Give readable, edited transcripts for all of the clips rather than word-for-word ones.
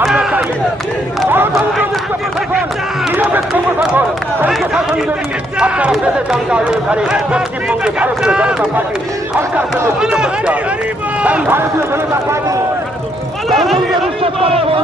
আমরা চাই গণতন্ত্রযুক্ত প্রশাসন, নিরপেক্ষ প্রশাসন, এই প্রশাসন যদি আপনারা পেতে চান তাহলে এখানে পশ্চিমবঙ্গে ভারতীয় জনতা পার্টি সরকার প্রতিষ্ঠিত করতে হবে। কারণ ভারতীয় জনতা পার্টি গণতন্ত্র বিশ্বাস করে এবং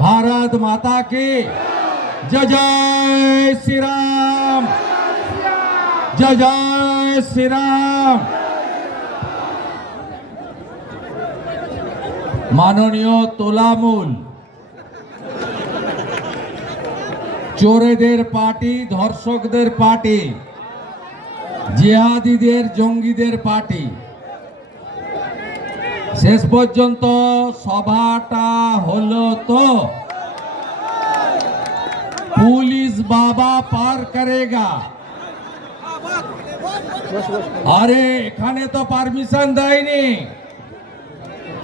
भारत माता की जय जय श्री राम, जय जय श्री राम। माननीय तोलामूल चोरेদের পার্টি, ধর্ষকদের পার্টি, জিহাদিদের জঙ্গিদের পার্টি, শেষ পর্যন্ত সভাটা হলো তো পুলিশ বাবা পার করেগা। আরে এখানে তো পারমিশন দেয়নি,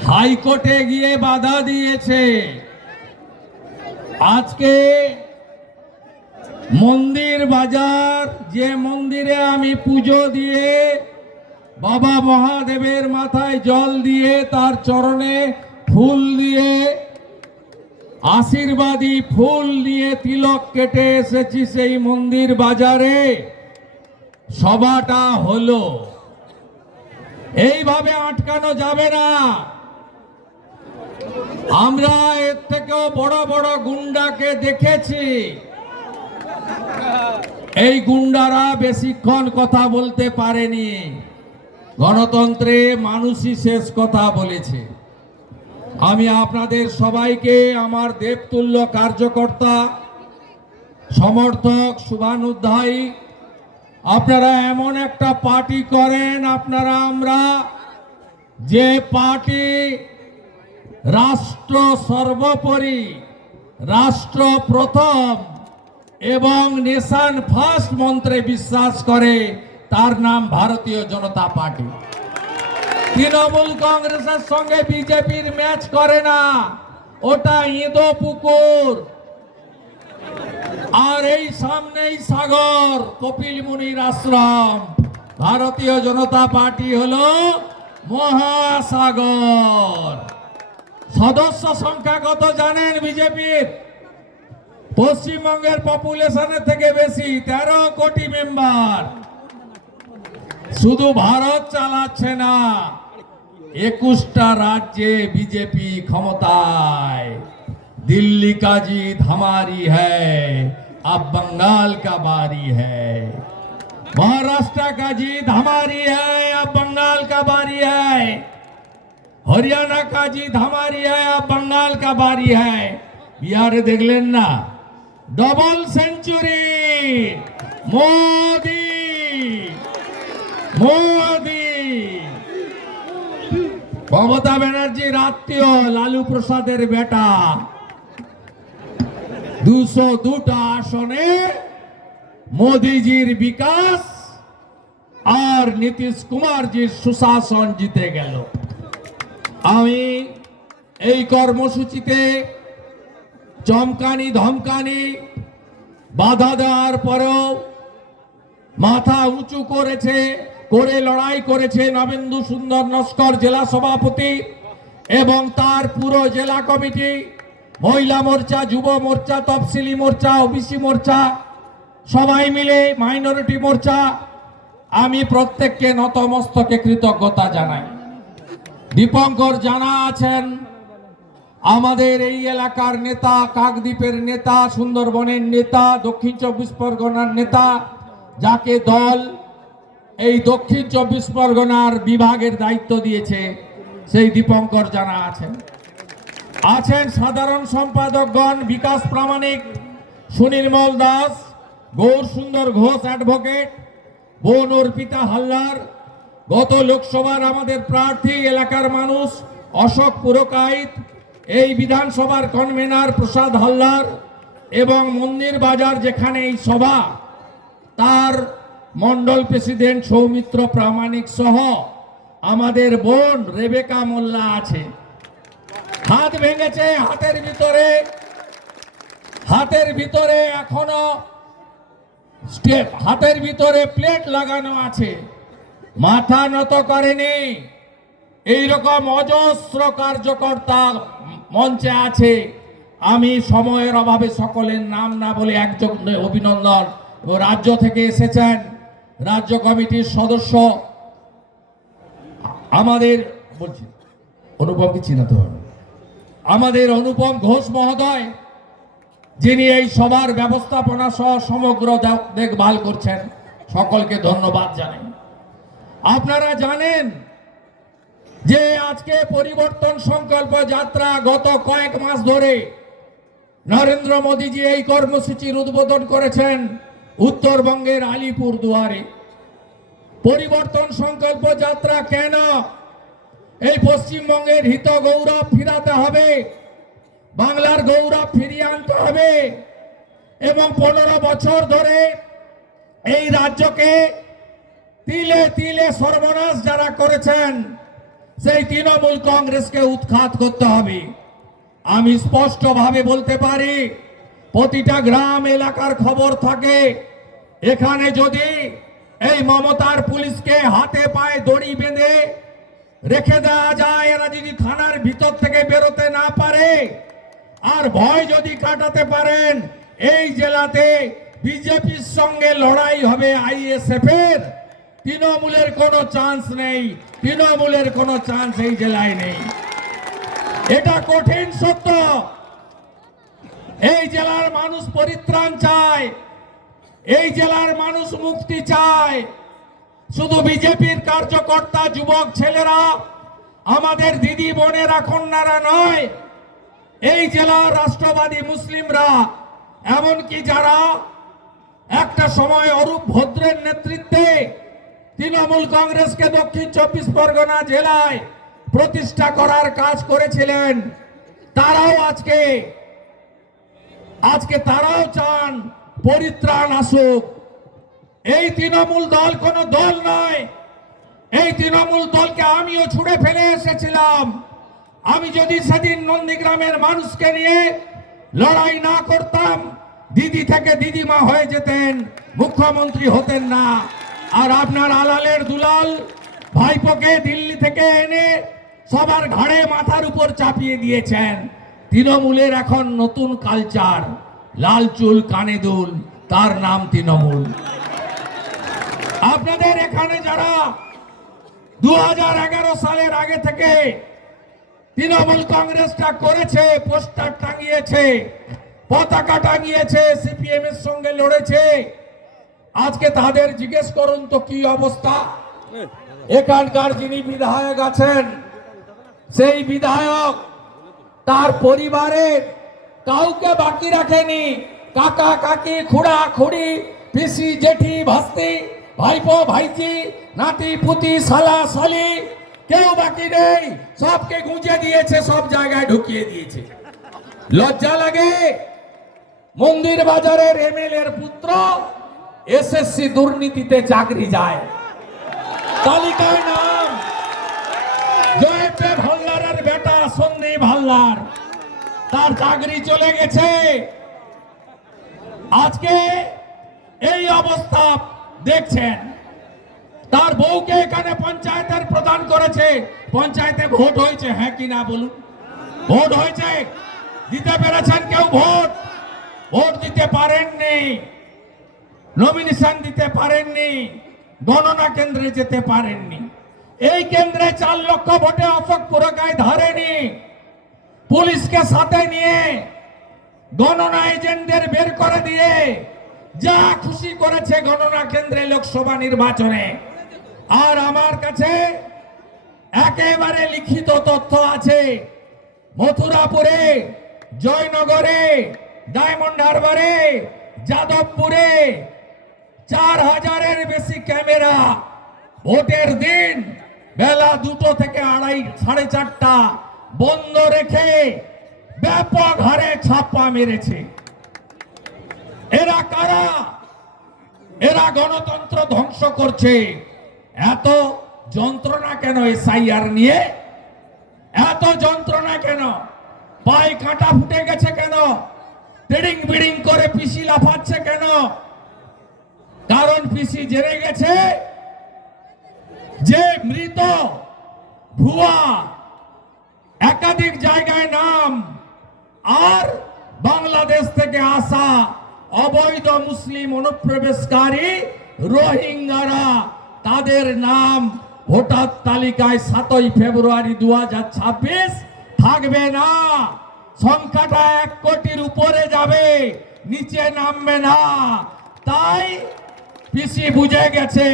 হাইকোর্টে গিয়ে বাধা দিয়েছে। আজকে মন্দির বাজার, যে মন্দিরে আমি পুজো দিয়ে বাবা মহাদেবের মাথায় জল দিয়ে তার চরণে ফুল দিয়ে আশীর্বাদী ফুল নিয়ে তিলক কেটে এসেছি, সেই মন্দির বাজারে সভাটা হলো। এইভাবে আটকানো যাবে না। আমরা এর থেকেও বড় বড় গুন্ডাকে দেখেছি। এই গুন্ডারা বেশিক্ষণ কথা বলতে পারেনি। গণতন্ত্রে মানুষই শেষ কথা বলেছে। আমি আপনাদের সবাইকে, আমার দেবতুল্য কার্যকর্তা, সমর্থক, শুভানুধ্যায়ী, আপনারা এমন একটা পার্টি করেন, আপনারা আমরা যে পার্টি রাষ্ট্র সর্বোপরি, রাষ্ট্র প্রথম এবং নেশন ফার্স্ট মন্ত্রে বিশ্বাস করে, তার নাম ভারতীয় জনতা পার্টি। তৃণমূল কংগ্রেসের সঙ্গে বিজেপির ম্যাচ করে না, ওটা ইঁদো পুকুর। আর এই সামনেই সাগর, কপিল মুনির আশ্রম। ভারতীয় জনতা পার্টি হলো মহাসাগর। সদস্য সংখ্যা কত জানেন বিজেপির? পশ্চিমবঙ্গের পপুলেশনের থেকে বেশি, 13 কোটি মেম্বার। শুধু ভারত চালাচ্ছে না, 21টা রাজ্যে বিজেপি ক্ষমতায়। दिल्ली का जीत हमारी है, अब बंगाल का बारी है। महाराष्ट्र का जीत हमारी है, अब बंगाल का बारी है। हरियाणा का जीत हमारी है, अब बंगाल का बारी है। बिहारे देख लेना, डबल सेंचुरी मोदी मोदी। মমতা ব্যানার্জির আত্মীয় লালু প্রসাদের বেটা 202টা আসনে মোদিজির বিকাশ আর নীতিশ কুমারজির সুশাসন জিতে গেল। আমি এই কর্মসূচিতে চমকানি ধমকানি বাধা দেওয়ার পরেও মাথা উঁচু করে লড়াই করেছে নবেন্দু সুন্দর নস্কর জেলা সভাপতি এবং তার পুরো জেলা কমিটি, মহিলা মোর্চা, যুব মোর্চা, তফসিলি মোর্চা, ওবিসি মোর্চা, সবাই মিলে মাইনরিটি মোর্চা। আমি প্রত্যেককে নতমস্তকে কৃতজ্ঞতা জানাই। দীপঙ্কর জানা আছেন আমাদের এই এলাকার নেতা, কাকদ্বীপের নেতা, সুন্দরবনের নেতা, দক্ষিণ 24 পরগনার নেতা, যাকে দল এই দক্ষিণ 24 পরগনার বিভাগের দায়িত্ব দিয়েছে, সেই দীপঙ্কর জানা আছেন সাধারণ সম্পাদকগণ বিকাশ প্রামাণিক, সুনির্মল দাস, গৌর সুন্দর ঘোষ অ্যাডভোকেট, বোন অর্পিতা হালদার, গত লোকসভার আমাদের প্রার্থী এলাকার মানুষ অশোক পুরকাইত, এই বিধানসভার কনভেনার প্রসাদ হালদার এবং মন্দির বাজার যেখানে এই সভা তার মন্ডল প্রেসিডেন্ট সৌমিত্র প্রামাণিক সহ আমাদের বোন রেবেকা মোল্লা আছে। হাত ভেঙেছে, হাতের ভিতরে এখনো হাতের ভিতরে প্লেট লাগানো আছে, মাথা নত করেনি। এইরকম অজস্র কার্যকর্তা মঞ্চে আছে। আমি সময়ের অভাবে সকলের নাম না বলে একজন অভিনন্দন, রাজ্য থেকে এসেছেন রাজ্য কমিটির সদস্য আমাদের, বলছি অনুপমকে চিনাতে হবে, আমাদের অনুপম ঘোষ মহোদয়, যিনি এই সভার ব্যবস্থাপনা সহ সমগ্র দেখভাল করছেন। সকলকে ধন্যবাদ জানাই। আপনারা জানেন যে আজকে পরিবর্তন সংকল্প যাত্রা গত কয়েক মাস ধরে নরেন্দ্র মোদীজি এই কর্মসূচির উদ্বোধন করেছেন উত্তরবঙ্গের আলিপুরদুয়ারে। পরিবর্তন সংকল্প যাত্রা কেন? এই পশ্চিমবঙ্গের হিত গৌরব ফিরাতে হবে, বাংলার গৌরব ফিরিয়ে আনতে হবে এবং 15 বছর ধরে এই রাজ্যকে তিলে তিলে সর্বনাশ যারা করেছেন সেই তৃণমূল কংগ্রেসকে উৎখাত করতে হবে। আমি স্পষ্টভাবে বলতে পারি, প্রতিটা গ্রাম এলাকার খবর থাকে। এখানে যদি এই মমতার পুলিশকে হাতে পায়ে দড়ি বেঁধে রেখে দেওয়া যায়, এরা যদি থানার ভিতর থেকে বেরোতে না পারে আর ভয় যদি কাটাতে পারেন, এই জেলাতে বিজেপির সঙ্গে লড়াই হবে আইএসএফ এর। তৃণমূলের কোনো চান্স নেই, তৃণমূলের কোনো চান্স এই জেলায় নেই। এটা কঠিন সত্য। এই জেলার মানুষ পরিত্রাণ চায়, এই জেলার মানুষ মুক্তি চায়। শুধু বিজেপির কার্যকর্তা, যুবক ছেলেরা, আমাদের দিদি বোনেরা, কন্যারা নয়, এই জেলার রাষ্ট্রবাদী মুসলিমরা, এমনকি যারা একটা সময় অরূপ ভদ্রের নেতৃত্বে তৃণমূল কংগ্রেসকে দক্ষিণ 24 পরগনা জেলায় প্রতিষ্ঠা করার কাজ করেছিলেন, তারাও আজকে তারাও চান পরিত্রাণ আসুক। এই তৃণমূল দল কোনো দল নয়। এই তৃণমূল দলকে আমিও ছুড়ে ফেলে এসেছিলাম। আমি যদি সেদিন নন্দীগ্রামের মানুষকে নিয়ে লড়াই না করতাম, দিদি থেকে দিদিমা হয়ে যেতেন, মুখ্যমন্ত্রী হতেন না। আর আপনার আলালের দুলাল ভাইপোকে দিল্লি থেকে এনে সবার ঘাড়ে মাথার উপর চাপিয়ে দিয়েছেন। তৃণমূলের এখন নতুন কালচার, লাল চুল কানে দুল, তার নাম তৃণমূল। আপনাদের এখানে যারা 2011 সালের আগে থেকে তৃণমূল কংগ্রেসটা করেছে, পোস্টার টাঙিয়েছে, পতাকা টাঙিয়েছে, সিপিএম এর সঙ্গে লড়েছে, আজকে তাদের জিজ্ঞেস করুন তো কি অবস্থা। এখানকার যিনি বিধায়ক আছেন, সেই বিধায়ক তার পরিবারের কাউকে বাকি রাখেনি। কাকা কাকি, খুড়া খুড়ি, পিসি জেঠি ভাস্তি, ভাইপো ভাইজি, নাতি পুতি, শালা শালি, কেউ বাকি নেই। সবকে গুঁজে দিয়েছে, সব জায়গায় ঢুকিয়ে দিয়েছে। লজ্জা লাগে? মন্দির বাজারের এমএলএ এর পুত্র এসএসসি দুর্নীতিতে চাকরি যায়, তালিকায় নাম জয়দেব হালদারের বেটা সন্দীপ হালদার, তার চাকরি চলে গেছে। আজকে এই অবস্থা দেখছেন। তার বউকে এখানে পঞ্চায়েতের প্রদান করেছে। পঞ্চায়েতে ভোট হয়েছে, হ্যাঁ কিনা বলুন? ভোট হয়েছে? দিতে পেরেছেন কেউ ভোট? ভোট দিতে পারেননি, নমিনেশন দিতে পারেননি, গণনা কেন্দ্রে যেতে পারেননি। এই কেন্দ্রে 4 লক্ষ ভোটে অশোক পুরকায় ধরেনি। পুলিশকে সাথে নিয়ে গণনা এজেন্টদের বের করে দিয়ে যা খুশি করেছে গণনা কেন্দ্রে লোকসভা নির্বাচনে। আর আমার কাছে একেবারে লিখিত তথ্য আছে, মথুরাপুরে, জয়নগরে, ডায়মন্ড হারবারে, যাদবপুরে 4000-এর বেশি ক্যামেরা ভোটের দিন বেলা 2টো থেকে 4:30 বন্ধ রেখে ব্যাপক হারে ছাপ্পা মেরেছে। এরা কারা? এরা গণতন্ত্র ধ্বংস করছে। এত যন্ত্রণা কেন এসআইআর নিয়ে? এত যন্ত্রণা কেন? পায়ে কাঁটা ফুটে গেছে কেন? টিডিং বিডিং করে পিসি লাফাচ্ছে কেন? কারণ পিসি জেনে গেছে যে মৃত, ভুয়া, একাধিক জায়গায় নাম, আর বাংলাদেশ থেকে আসা অবৈধ মুসলিম অনুপ্রবেশকারী রোহিঙ্গারা, তাদের নাম ভোটার তালিকায় 7ই ফেব্রুয়ারি 2026 থাকবে না। সংখ্যাটা 1 কোটির উপরে যাবে, নিচে নামবে না। তাই পিসি বুঝে গেছে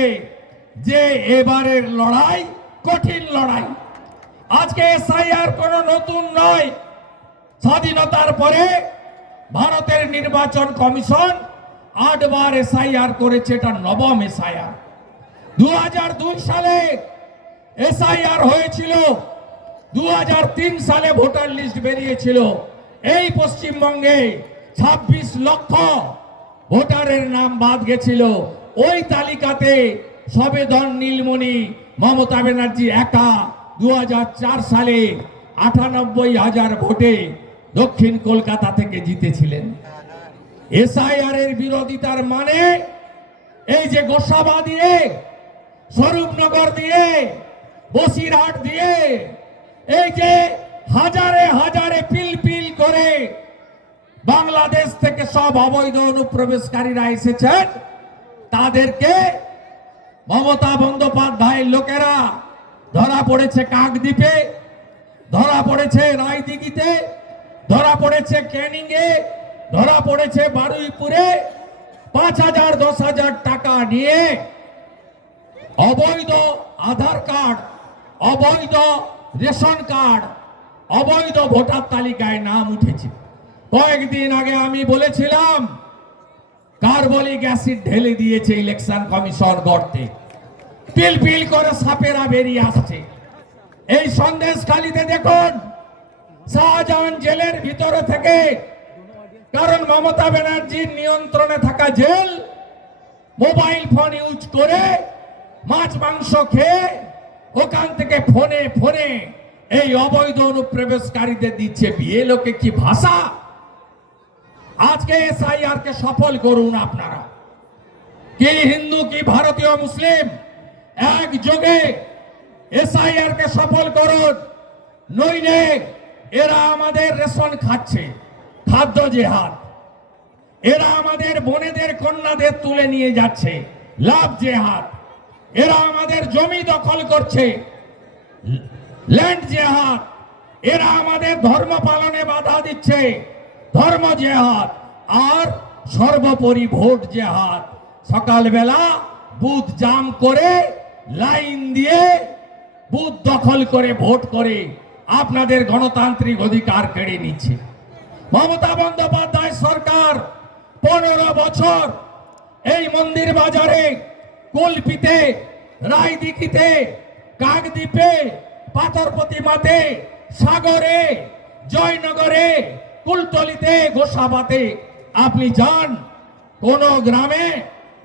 যে এবারের লড়াই কঠিন লড়াই। আজকে এসআইআর কোনো নতুন নয়। স্বাধীনতার পরে ভারতের নির্বাচন কমিশন 8 বার এসআইআর করেছে, এটা 9ম এসআইআর। 2002 সালে এসআইআর হয়েছিল, 2003 সালে ভোটার লিস্ট বেরিয়েছিল। এই পশ্চিমবঙ্গে 26 লক্ষ ভোটারের নাম বাদ গেছিল। ওই তালিকাতে সবেদন নীলমণি, মমতা ব্যানার্জি একা 2004 সালে 98,000 ভোটে দক্ষিণ কলকাতা থেকে জিতেছিলেন। এসআইআর এর বিরোধিতার মানে এই যে গোসাবা দিয়ে, স্বরূপনগর দিয়ে, বসিরহাট দিয়ে, এই যে হাজারে হাজারে পিল পিল করে বাংলাদেশ থেকে সব অবৈধ অনুপ্রবেশকারীরা এসেছেন, তাদেরকে মমতা বন্দ্যোপাধ্যায়ের লোকেরা ধরা পড়েছে কাকদ্বীপে, ধরা পড়েছে রায়দিঘিতে, ধরা পড়েছে ক্যানিংয়ে, ধরা পড়েছে বারুইপুরে। 5,000 10,000 টাকা নিয়ে অবৈধ আধার কার্ড, অবৈধ রেশন কার্ড, অবৈধ ভোটার তালিকায় নাম উঠেছে। কয়েকদিন আগে আমি বলেছিলাম কার্বলিক অ্যাসিড ঢেলে দিয়েছে ইলেকশন কমিশন গর্তে, পিল পিল করে সাপেরা বেরিয়ে আসছে। এই সন্দেশখালীতে দেখুন, শাহজাহান জেলের ভিতরে থেকে, কারণ মমতা ব্যানার্জির নিয়ন্ত্রণে থাকা জেল, মোবাইল ফোন ইউজ করে মাছ মাংস খেয়ে ওখান থেকে ফোনে ফোনে এই অবৈধ অনুপ্রবেশকারীদের দিচ্ছে বিয়ে। লোকে কি ভাষা! আজকে এসআইআর কে সফল করুন আপনারা। কি হিন্দু কি ভারতীয় মুসলিম একযোগে এসআইআর কে সফল করুন, নইলে এরা আমাদের রেশন খাচ্ছে, খাদ্য জেহাদ। এরা আমাদের বোনেদের কন্যাদের তুলে নিয়ে যাচ্ছে, লাভ জেহাদ। এরা আমাদের জমি দখল করছে, ল্যান্ড জেহাদ। এরা আমাদের ধর্ম পালনে বাধা দিচ্ছে, ধর্ম জেহাদ। আর সর্বোপরি ভোট জেহাদ। সকালবেলা বুথ জাম করে লাইন দিয়ে বুথ দখল করে ভোট করে আপনাদের গণতান্ত্রিক অধিকার কেড়ে নিচ্ছে। মমতা বন্দ্যোপাধ্যায় সরকার 15 বছর এই মন্দির বাজারে, কল্পিতে, রায়দিঘিতে, কাকদ্বীপে, পাথর প্রতিমাতে, সাগরে, জয়নগরে, কুলতলিতে, গোসাবাতে আপনি যান, কোন গ্রামে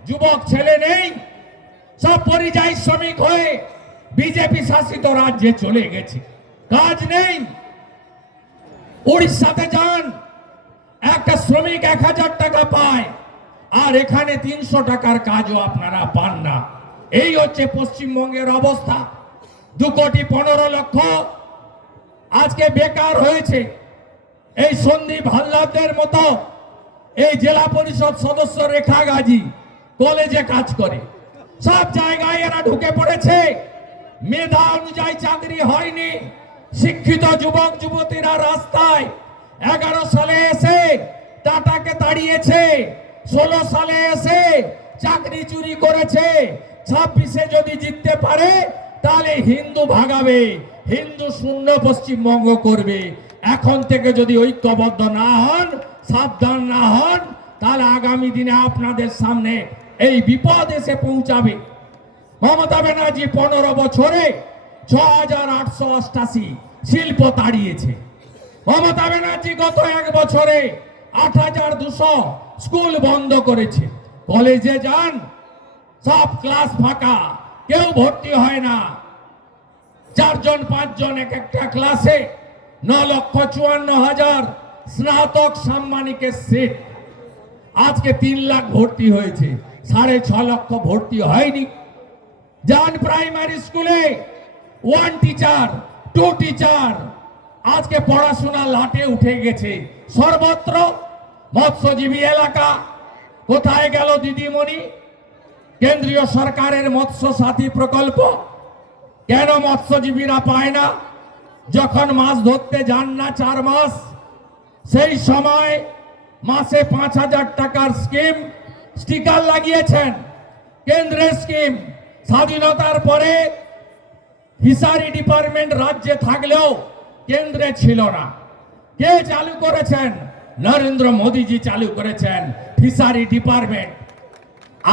যুবক ছেলে নেই। সব পরিযায়ী শ্রমিক হয়ে বিজেপি শাসিত রাজ্যে চলে গেছে, কাজ নেই। উড়িষ্যাতে যান, একটা শ্রমিক 1000 টাকা পায়, আর এখানে 300 টাকার কাজও আপনারা পান না। এই হচ্ছে পশ্চিমবঙ্গের অবস্থা। 2,15,00,000 আজকে বেকার হয়েছে। এই সন্দীপ হালদারদের মতো এই জেলা পরিষদ সদস্য রেখা গাজী কলেজে কাজ করে, সব জায়গায় এরা ঢুকে পড়েছে। মেধা অনুযায়ী চাকরি হয়নি। শিক্ষিত যুবক যুবতীরা রাস্তায় 11 সালে এসে টাটাকে তাড়িয়েছে, 16 সালে এসে চাকরি চুরি করেছে। 26-এ যদি জিততে পারে তাহলে হিন্দু ভাগাবে, হিন্দু শূন্য পশ্চিমবঙ্গ করবে। এখন থেকে যদি ঐক্যবদ্ধ না হন, সাবধান না হন, তাহলে আগামী দিনে আপনাদের সামনে এই বিপদ এসে পৌঁছাবে। মমতা ব্যানার্জি 15 বছরে 6,888 শিল্প তাড়িয়েছে। মমতা ব্যানার্জি গত 1 বছরে 8,200 স্কুল বন্ধ করেছে। কলেজে যান, সব ক্লাস ফাঁকা, কেউ ভর্তি হয় না। 4 জন 5 জন এক একটা ক্লাসে। 9,54,000 স্নাতক সাম্মানিকের সিট। আজকে 3 লাখ ভর্তি হয়েছে, 6.5 লক্ষ ভর্তি হয়নি। যান প্রাইমারি স্কুলে, 1 টিচার 2 টিচার। আজকে পড়াশোনা লাটে উঠে গেছে সর্বত্র। মৎস্যজীবী এলাকা কোথায় গেল দিদিমণি? কেন্দ্রীয় সরকারের মৎস্য সাথী প্রকল্প কেন মৎস্যজীবীরা পায় না? যখন মাছ ধরতে যান না 4 মাস, সেই সময় মাসে 5,000 টাকার স্কিম স্টিকার লাগিয়েছেন। কেন্দ্রের স্কিম। স্বাধীনতার পরে ফিশারি ডিপার্টমেন্ট রাজ্যে থাকলেও কেন্দ্রে ছিল না। কে চালু করেছেন? নরেন্দ্র মোদীজি চালু করেছেন ফিশারি ডিপার্টমেন্ট।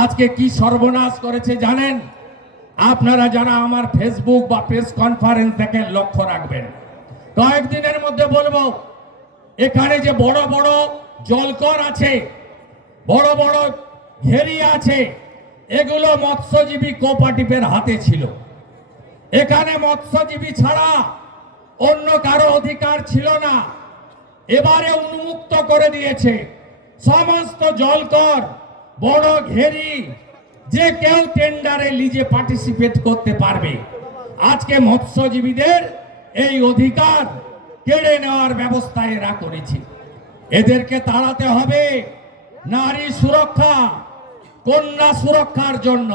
আজকে কি সর্বনাশ করেছে জানেন? আপনারা যারা আমার ফেসবুক বা প্রেস কনফারেন্স দেখেন লক্ষ্য রাখবেন। কয়েকদিনের মধ্যে বলবো, এখানে যে বড় বড় জলকর আছে, বড় বড় ঘেরি আছে, এগুলো মৎস্যজীবী কোঅপারেটিভের হাতে ছিল। এখানে মৎস্যজীবী ছাড়া অন্য কারো অধিকার ছিল না। এবারে উন্মুক্ত করে দিয়েছে সমস্ত জলকর, বড় ঘেরি, যে কেউ টেন্ডারে লিজে পার্টিসিপেট করতে পারবে। আজকে মৎস্যজীবীদের এই অধিকার কেড়ে নেওয়ার ব্যবস্থা এরা করেছে। এদেরকে তাড়াতে হবে। নারী সুরক্ষা, কন্যা সুরক্ষার জন্য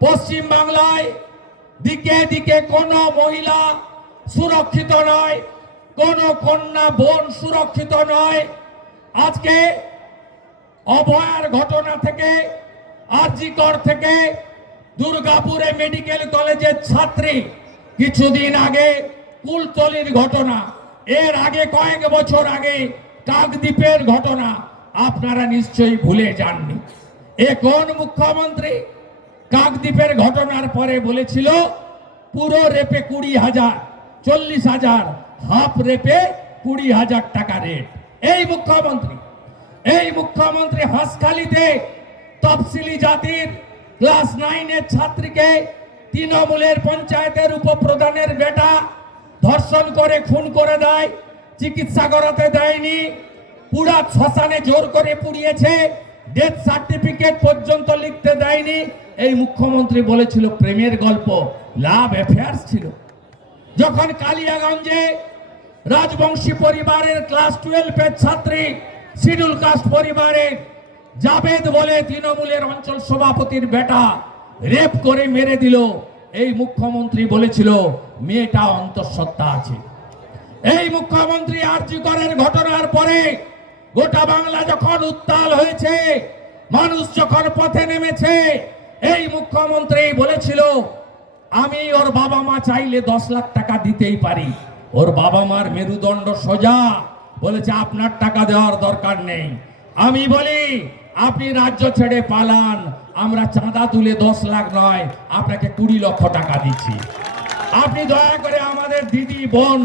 পশ্চিম বাংলায় দিকে দিকে কোনো মহিলা সুরক্ষিত নয়, কোনো কন্যা বোন সুরক্ষিত নয়। আজকে অভয়ার ঘটনা থেকে, আরজিকর থেকে, দুর্গাপুরে মেডিকেল কলেজের ছাত্রী, কিছুদিন আগে কুলতলির ঘটনা, এর আগে কয়েক বছর আগে কাকদ্বীপের ঘটনা আপনারা নিশ্চয়ই ভুলে যাননি। এ কোন মুখ্যমন্ত্রী কাকদ্বীপের ঘটনার পরে বলেছিল পুরো রেপে 20,000, 40,000, হাফ রেপে 20,000 টাকা রেট? এই মুখ্যমন্ত্রী হাঁসখালিতে তফসিলি জাতির ক্লাস 9-এর ছাত্রীকে তৃণমূলের পঞ্চায়েতের উপপ্রধানের বেটা ধর্ষণ করে খুন করে দেয়। চিকিৎসা করাতে দেয়নি, পুরা শ্মশানে জোর করে পুড়িয়েছে, ডেথ সার্টিফিকেট পর্যন্ত লিখতে দেয়নি। এই মুখ্যমন্ত্রী বলেছিল প্রেমের গল্প, লাভ অ্যাফেয়ার্স ছিল। যখন কালিয়াগঞ্জে রাজবংশী পরিবারের ক্লাস 12-এর ছাত্রী, শিডিউল কাস্ট পরিবারের জাবেদ বলে তৃণমূলের অঞ্চল সভাপতির বেটা রেপ করে মেরে দিল, এই মুখ্যমন্ত্রী বলেছিল মেয়েটা অন্তঃসত্ত্বা আছে। এই মুখ্যমন্ত্রী আরজি করের ঘটনার পরে গোটা বাংলা যখন উত্তাল হয়েছে, মানুষ যখন পথে নেমেছে, এই মুখ্যমন্ত্রী বলেছিল আমি ওর বাবা মা চাইলে 10 লাখ টাকা দিতেই পারি। ওর বাবা মার মেরুদণ্ড সোজা, বলেছে আপনার টাকা দেওয়ার দরকার নেই। আমি বলি আপনি রাজ্য ছেড়ে পালান, আমরা চাঁদা তুলে 10 লাখ নয়, আপনাকে 20 লক্ষ টাকা দিচ্ছি। আপনি দয়া করে আমাদের দিদি বোন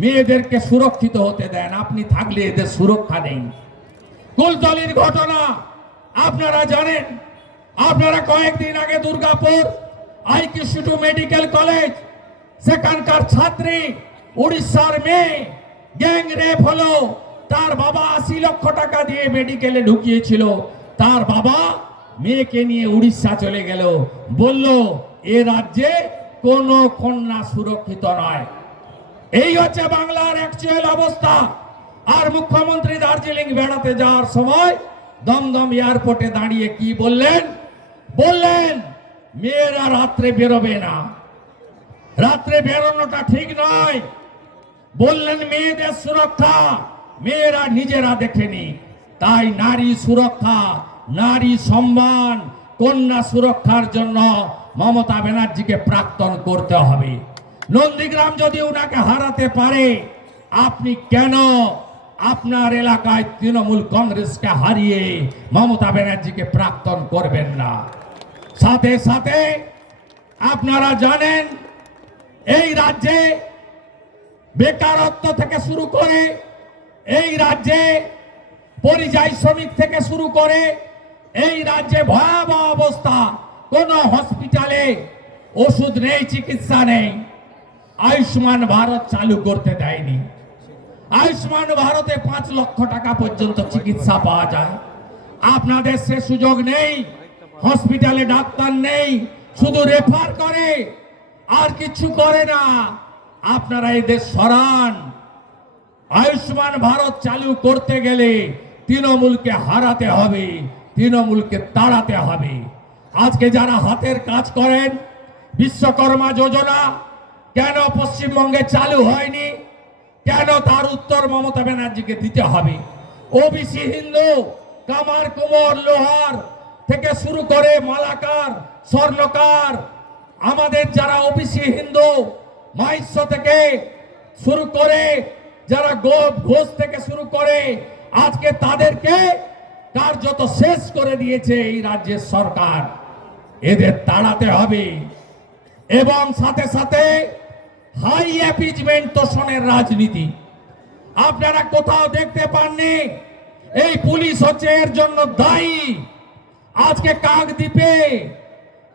মেয়েদেরকে সুরক্ষিত হতে দেন, আপনি থাকলে এদের সুরক্ষা নেই। কুলতলির ঘটনা আপনারা জানেন। আপনারা কয়েকদিন আগে দুর্গাপুর আইকিউ মেডিকেল কলেজ, সেখানকার ছাত্রী উড়িষ্যার মেয়ে গ্যাং রেপ হলো। তার বাবা 80 লক্ষ টাকা দিয়ে মেডিকেলে ঢুকিয়েছিল। তার বাবা মেয়েকে নিয়ে উড়িষ্যা চলে গেল, বলল এ রাজ্যে কোনো কন্যা সুরক্ষিত নয়। এই হচ্ছে বাংলার অ্যাকচুয়াল অবস্থা। আর মুখ্যমন্ত্রী দার্জিলিং বেড়াতে যাওয়ার সময় দমদম এয়ারপোর্টে দাঁড়িয়ে কি বললেন? বললেন মেয়েরা রাত্রে বেরোবে না, রাত্রে বেরোনোটা ঠিক নয়। বললেন মেয়েদের সুরক্ষা মেয়েরা নিজেরা দেখেনি। তাই নারী সুরক্ষা, নারী সম্মান, কন্যা সুরক্ষার জন্য মমতা ব্যানার্জিকে প্রাক্তন করতে হবে। নন্দীগ্রাম যদি উনাকে হারাতে পারে, আপনি কেন আপনার এলাকায় তৃণমূল কংগ্রেসকে হারিয়ে মমতা ব্যানার্জিকে প্রাক্তন করবেন না? সাথে সাথে আপনারা জানেন এই রাজ্যে বেকারত্ব থেকে শুরু করে, এই রাজ্যে পরিযায়ী শ্রমিক থেকে শুরু করে, এই রাজ্যে ভয়াবহ অবস্থা। কোন হসপিটালে ওষুধ নেই, চিকিৎসা নেই। আয়ুষ্মান ভারত চালু করতে দেয়নি। আয়ুষ্মান ভারতে 5 লক্ষ টাকা পর্যন্ত চিকিৎসা পাওয়া যায়। আপনাদের সে সুযোগ নেই। হসপিটালে ডাক্তার নেই, শুধু রেফার করে, আর কিছু করে না। আপনারা এদের সরান। আয়ুষ্মান ভারত চালু করতে গেলে তৃণমূলকে হারাতে হবে, তৃণমূলকে তাড়াতে হবে। আজকে যারা হাতের কাজ করেন, বিশ্বকর্মা যোজনা কেন পশ্চিমবঙ্গে চালু হয়নি? কেন তার উত্তর মমতা ব্যানার্জিকে দিতে হবে। ওবিসি হিন্দু, কামার, কুমোর, লোহার থেকে শুরু করে মালাকার, স্বর্ণকার, আমাদের যারা ওবিসি হিন্দু, মাইশ্য থেকে শুরু করে, যারা ঘোষ থেকে শুরু করে, আজকে তাদেরকে কার্যত শেষ করে দিয়েছে এই রাজ্যের সরকার। এদের তাড়াতে হবে। এবং সাথে সাথে হাই অ্যাপিজমেন্ট তোষণের রাজনীতি আপনারা কোথাও দেখতে পাননি। এই পুলিশ হচ্ছে এর জন্য দায়ী। আজকে কাকদ্বীপে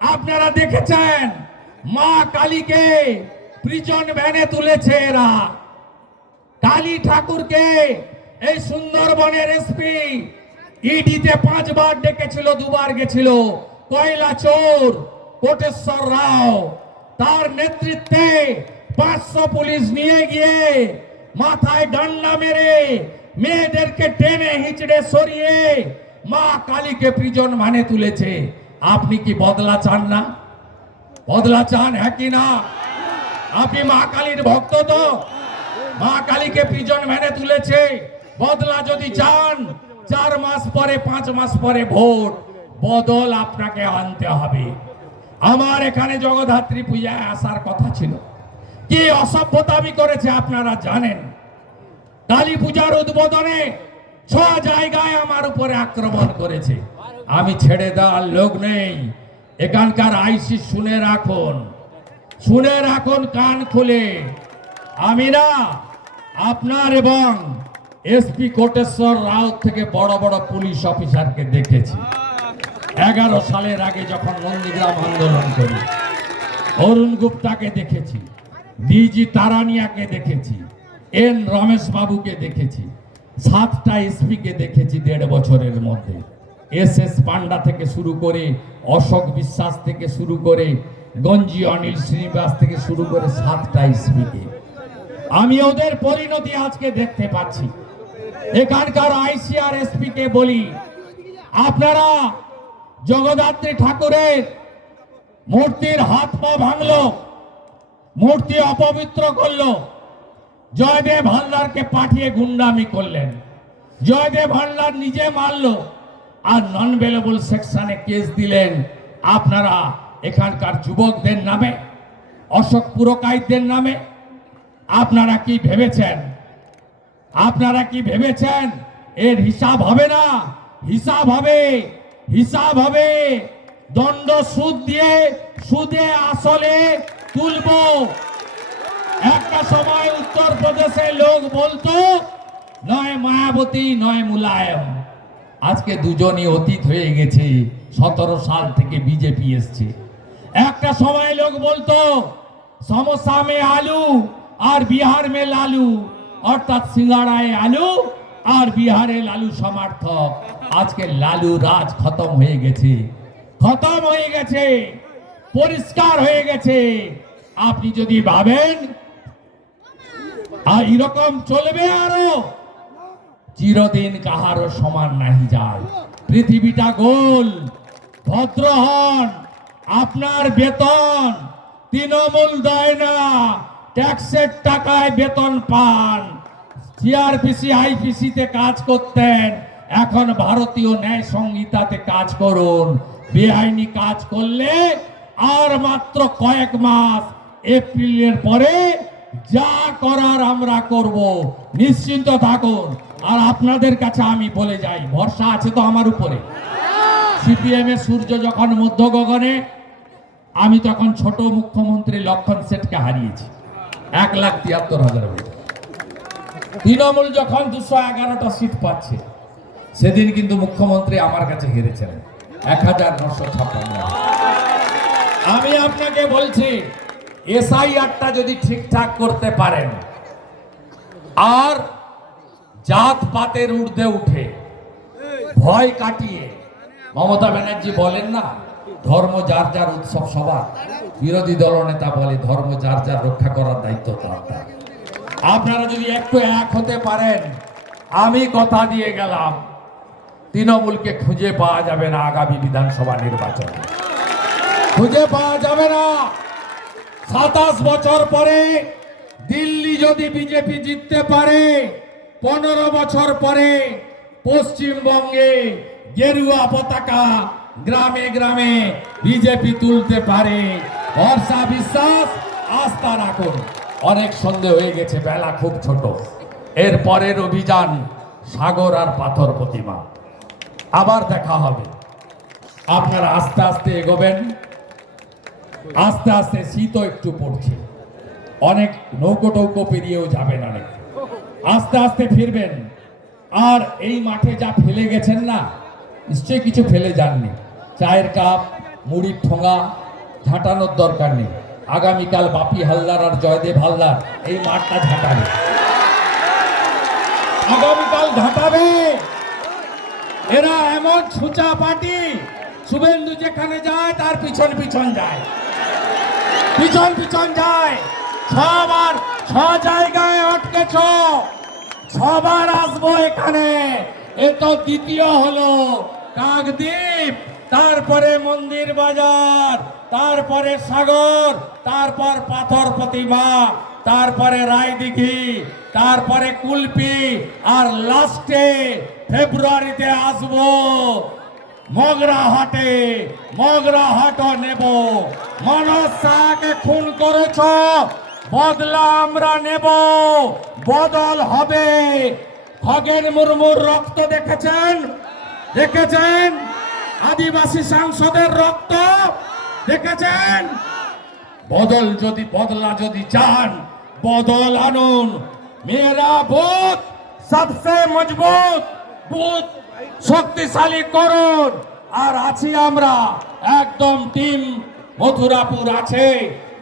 আপনারা দেখেছেন মা কালীকে প্রিজন ভ্যানে তুলেছে এরা। কালী ঠাকুরকে এই সুন্দরবনের এসপি ইডিতে 5 বার ডেকেছিল, 2 বার গেছিল। কয়লা চোর কোটেশ্বর রাও, তার নেতৃত্বে 500 পুলিশ নিয়ে গিয়ে মাথায় ডান্ডা মেরে মেয়েদেরকে টেনে হিচড়ে সরিয়ে মা কালীকে প্রিজন ভ্যানে তুলেছে। আপনি কি বদলা চান না? বদলা চান, হ্যাঁ কি না? আপনি মা কালীর ভক্ত তো? মা কালীকে প্রিজন ভ্যানে তুলেছে। বদলা যদি চান, 4 মাস পরে, 5 মাস পরে ভোট, বদল আপনাকে আনতে হবে। আমার এখানে জগদ্ধাত্রী পূজায় আসার কথা ছিল। কি অসভ্যতামি করেছে আপনারা জানেন। কালী পূজার উদ্বোধনে 6 জায়গায় আমার উপরে আক্রমণ করেছে। আমি ছেড়ে দেওয়ার লোক নেই। এখানকার আইসি শুনে রাখুন, শুনে রাখুন কান খুলে। আমি না আপনার এবং এসপি কোটেশ্বর রাও থেকে বড় বড় পুলিশ অফিসারকে দেখেছি। 11 সালের আগে যখন নন্দীগ্রাম আন্দোলন করি, অরুণ গুপ্তাকে দেখেছি, ডিজি তারানিয়াকে দেখেছি, এন রমেশ বাবুকে দেখেছি, 7টা এসপিকে দেখেছি 1.5 বছরের মধ্যে। এস পান্ডা থেকে শুরু করে, অশোক বিশ্বাস থেকে শুরু করে, গঞ্জি অনিল শ্রীনিবাস থেকে শুরু করে 7টা এসপিকে আমি ওদের পরিণতি আজকে দেখতে পাচ্ছি। এখানকার আইসিআর এসপি কে বলি, আপনারা জগদ্ধাত্রী ঠাকুরের মূর্তির হাত পা ভাঙলো, মূর্তি অপবিত্র করলো, জয়দেব হালদারকে পাঠিয়ে গুন্ডামি করলেন, জয়দেব হালদার নিজে মারলো, আর নন বেলেবল সেকশনে কেস দিলেন আপনারা এখানকার যুবকদের নামে, অশোক পুরকাইতদের নামে। আপনারা কি ভেবেছেন, আপনারা কি ভেবেছেন এর হিসাব হবে না? হিসাব হবে, হিসাব হবে। দণ্ড সুদ দিয়ে সুদে আসলে তুলবো। একটা সময় উত্তরপ্রদেশে লোক বলতো নয় মায়াবতী নয় মুলায়ম, আজকে দুজনই অতীত হয়ে গেছে। 17 সাল থেকে বিজেপি এসছে। একটা সময় লোক বলতো সমোসা মে আলু আর বিহার মে লালু, অর্থাৎ সিঙ্গাড়ায় আলু আর বিহারে লালু সমর্থক। আজকে লালু রাজ খতম হয়ে গেছে, খতম হয়ে গেছে, পরিষ্কার হয়ে গেছে। আপনি যদি ভাবেন আর এরকম চলবে আরো, চিরদিন কাহারও সমান নাহি যায়। পৃথিবীটা গোল, ভদ্র হন। আপনার বেতন তৃণমূল দেয় না, ট্যাক্সের টাকায় বেতন পান। সিআরপিসি আইপিসিতে কাজ করতেন, এখন ভারতীয় ন্যায় সংহিতাতে কাজ করুন। বেআইনি কাজ করলে আর মাত্র কয়েক মাস, এপ্রিলের পরে যা করার আমরা করব, নিশ্চিন্ত থাকুন। আর আপনাদের কাছে আমি বলে যাই, ভরসা আছে তো আমার উপরে? সিপিএম এর সূর্য যখন মধ্য গগনে, আমি তখন ছোট মুখ্যমন্ত্রী লক্ষণ সেঠকে হারিয়েছি 1,73,000 ভোট। তৃণমূল যখন 211টা সিট পাচ্ছে, সেদিন কিন্তু মুখ্যমন্ত্রী আমার কাছে হেরেছেন 1956। আমি আপনাকে বলছি, এসআইআরটা যদি ঠিকঠাক করতে পারেন আর জাত পাতের ঊর্ধ্বে উঠে ভয় কাটিয়ে, মমতা ব্যানার্জি বলেন না ধর্ম যার যার উৎসব সবার, বিরোধী দলনেতা বলে ধর্ম যার যার রক্ষা করার দায়িত্ব তার। আপনারা যদি একটু এক হতে পারেন, আমি কথা দিয়ে গেলাম তৃণমূলকে খুঁজে পাওয়া যাবে না আগামী বিধানসভা নির্বাচনে, খুঁজে পাওয়া যাবে না। 27 বছর পরে দিল্লি যদি বিজেপি জিততে পারে, 15 বছর পরে পশ্চিমবঙ্গে গেরুয়া পতাকা গ্রামে গ্রামে বিজেপি তুলতে পারে। ভরসা, বিশ্বাস, আস্থা রাখুন। অনেক সন্দেহ হয়ে গেছে, বেলা খুব ছোট। এর পরের অভিযান সাগর আর পাথর প্রতিমা, আবার দেখা হবে। আপনারা আস্তে আস্তে এগোবেন, আস্তে আস্তে শীতও একটু পড়ছে, অনেক নৌকো টৌকো পেরিয়েও যাবেন, অনেক আস্তে আস্তে ফিরবেন। আর এই মাঠে যা ফেলে গেছেন না, নিশ্চয়ই কিছু ফেলে যাননি। চায়ের কাপ, মুড়ির ঠোঙা ঝাঁটানোর দরকার নেই। আগামীকাল বাপি হালদার আর জয়দেব হালদার এই মাঠটা ঝাঁটাবে, আগামীকাল ঝাঁটাবে। এরা এমন ছুচা পার্টি, শুভেন্দু যেখানে যায় তার পিছন পিছন যায়, পিছন পিছন যায়। 6 জায়গায় আটকেছ, 6বার আসবো এখানে। এ তো দ্বিতীয় হলো কাকদ্বীপ, তারপরে মন্দির বাজার, তারপরে সাগর, তারপর পাথর প্রতিমা, তারপরে রায়দিঘি, তারপরে কুলপি, আর লাস্টে ফেব্রুয়ারিতে আসবো মগরাহাটে। মগরাহাটও নেব। মনোজ শাহকে খুন করেছ, বদলা আমরা নেব, বদল হবে। খগেন মুর্মুর রক্ত দেখেছেন, দেখেছেন? আদিবাসী সাংসদের রক্ত দেখেছেন? বদলা যদি চান, বদল আনুন। মেরা বুথ সবসে মজবুত বুথ, শক্তিশালী করুন। আর আছি আমরা একদম টিম মথুরাপুর আছে,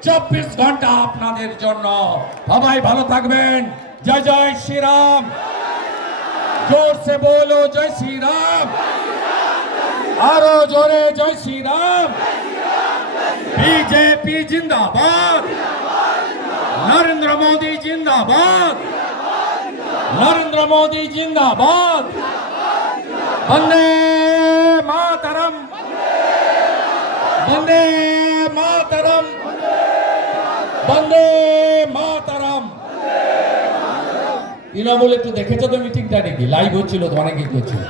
24 ঘন্টা আপনাদের জন্য। সবাই ভালো থাকবেন। জয় জয় শ্রীরাম। জোর সে বলো জয় শ্রীরাম, আরো জোরে জয় শ্রীরাম। বিজেপি জিন্দাবাদ, নরেন্দ্র মোদী জিন্দাবাদ, নরেন্দ্র মোদী জিন্দাবাদ। বন্দে মাতরম, বন্দে বন্দে মাতারাম। তৃণমূল একটু দেখেছো তো মিটিংটা নাকি? লাইভ হচ্ছিল তো, অনেকে করছিল।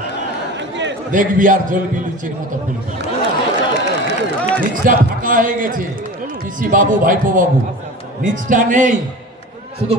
দেখবি আর জ্বলবি লুচির মতো ফুলবি। নিচটা ফাঁকা হয়ে গেছে, পিসি বাবু, ভাইপো বাবু, নিচটা নেই, শুধু